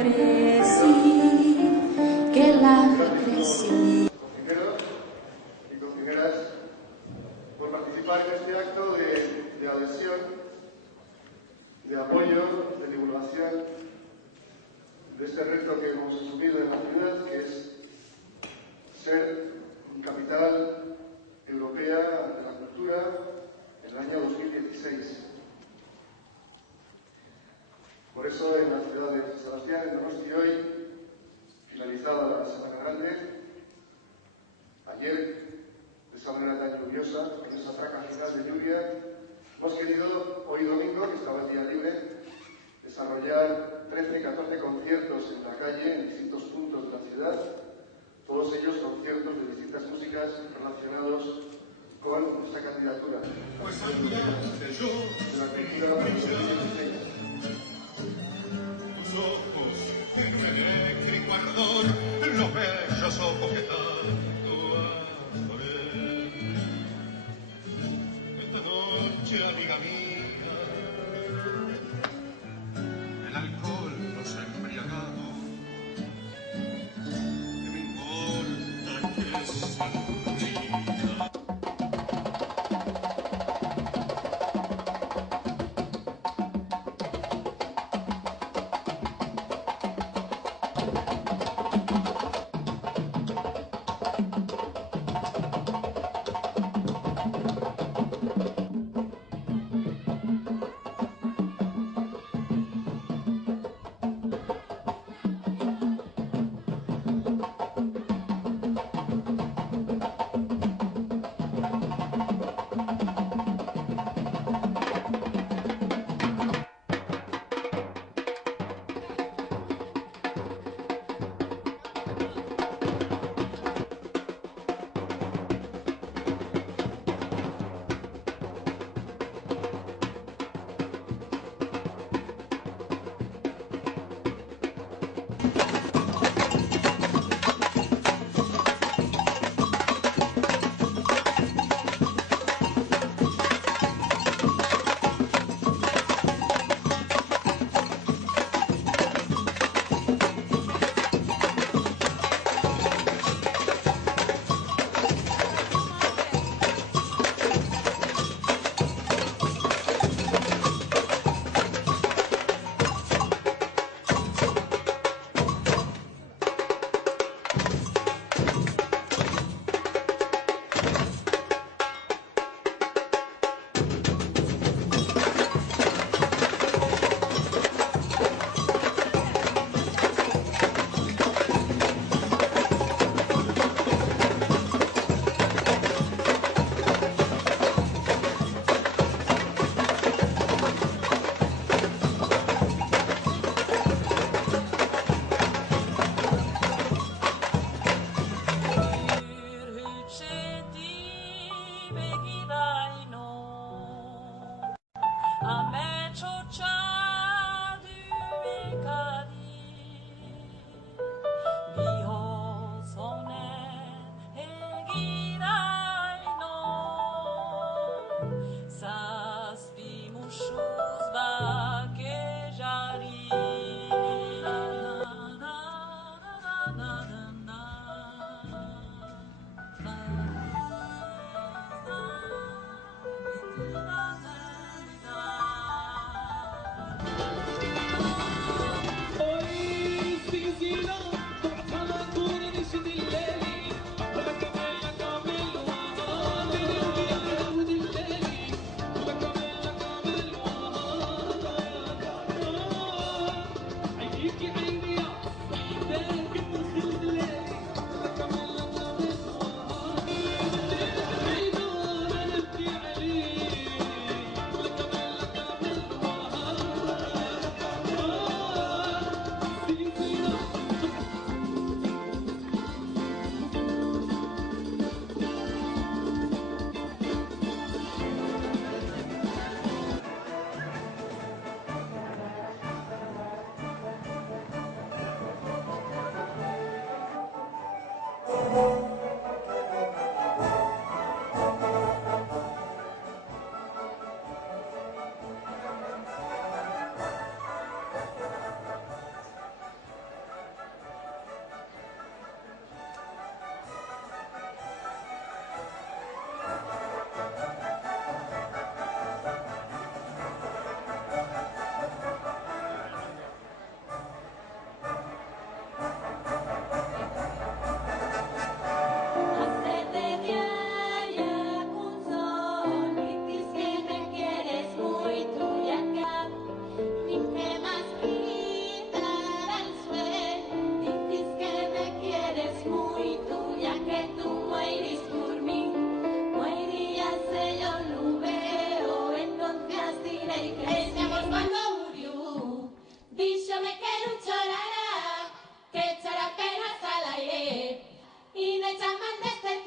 Consejeros y consejeras, por participar en este acto de adhesión, de apoyo, de divulgación de este reto que hemos asumido en la ciudad, que es ser capital europea de la cultura en el año 2016. Por eso, en la ciudad de San Sebastián, en Donosti, hoy, finalizada la Semana Grande, ayer, de esa manera tan lluviosa, en esa traca final de lluvia, hemos querido, hoy domingo, que estaba el día libre, desarrollar 13-14 conciertos en la calle, en distintos puntos de la ciudad, todos ellos conciertos de distintas músicas relacionados con esta candidatura. Pues olvidaste yo, de la cultura para el 2016. tus ojos en un eléctrico ardor, los bellos ojos que tanto adoré. Esta noche, amiga mía, el alcohol nos ha embriagado. ¿Qué me importa que sea vida? A me ciò c'ha du e cadi perucho rara, que echará penas al aire y no echan más de este